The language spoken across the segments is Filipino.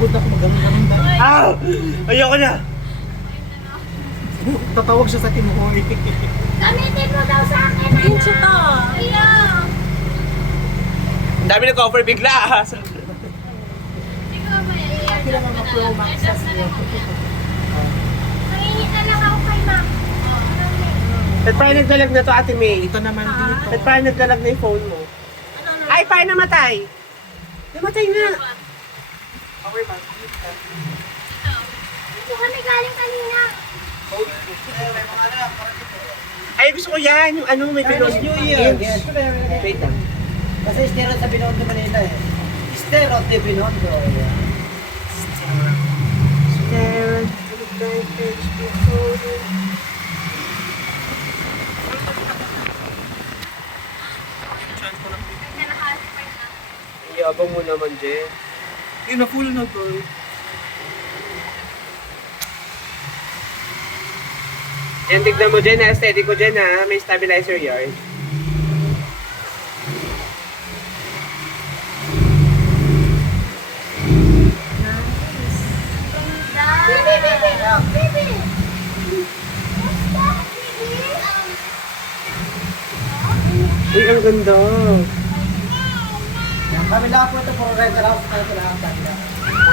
Pagod ako magaling ba? Ah! Ayoko na! Tatawag siya sa Timoy. Gamitin mo daw sa akin. Pincho to. Ayaw. Ang dami nag-offer bigla. Hindi ko may Kaya naman ma-pro max sa siya. Mangingi na lang ako kay ma'am. Ba't parang naglalag na to, Ate May? Ito naman dito. Ba't parang naglalag na yung phone mo? Ay, parang namatay. Namatay na. Ito kami galing kanina. Ay, gusto ko yan. Yung ano, may pinos. New Year. Yes. Wait lang. Kasi Estero sa Binondo, Manila eh. Estero de Binondo. Yeah. Yabang mo naman, Jen. Yun na full na girl. Jen, tignan mo, Jen, ha? Steady ko, Jen, ha? May stabilizer yard. Bibi, bibi, look, bibi. What's that, bibi? Uy, ang ganda. Yan, kami lang po ito, puro rental house na ito lahat.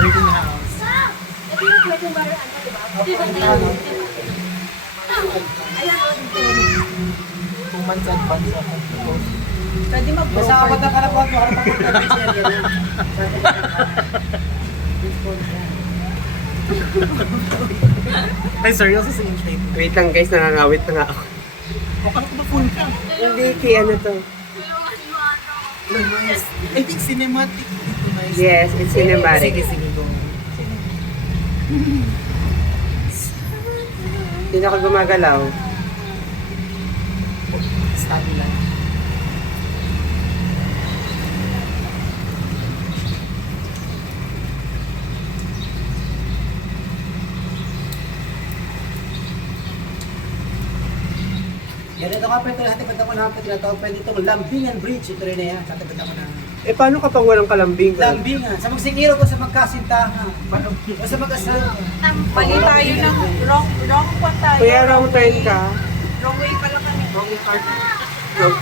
Boarding house. Stop. Ito yung pwedeng baruan mo, di ba? Di ba tayo? Ayan, o, dito. 2 months advance ako. Pwede mag-broker. Basta kapag nakarapuan mo, harap ako ng beach area na. Ay, seryoso sa inflate. Wait lang, guys. Nangangawit na nga ako. O, kala ko ba full ka? Hindi, kaya ano to. Oh, nice. I think cinematic dito nice. Yes, it's cinematic. Sige, sige, go. Hindi na ako gumagalaw. Stabilize. Yan ito nga po ito lahat. Ipagda ko na po tinatawag pa dito. Lambingan Bridge. Ito rin na yan. Tatagda ko na. Eh, paano kapag walang kalambing? Lambingan. Sa magsingiro ko sa magkasintahan. O sa mag-asawa. Mali tayo ng wrong pa tayo. Kuya, wrong turn ka. Wrong way pala kami. Wrong card. No.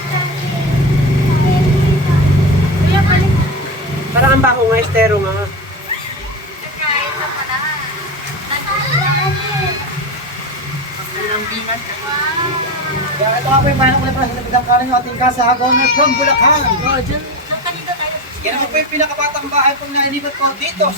Kuya, balik. Parang ang baho nga, estero nga. Kahit na pala. Lambingan. Kaya ito nga po yung bayan ko na pala sa labidang kanan yung ating Casa Hagoner from Bulacan. Oh, dyan. Nang kanina tayo. Yan ako po yung pinakabatang bahay kong nainibat ko dito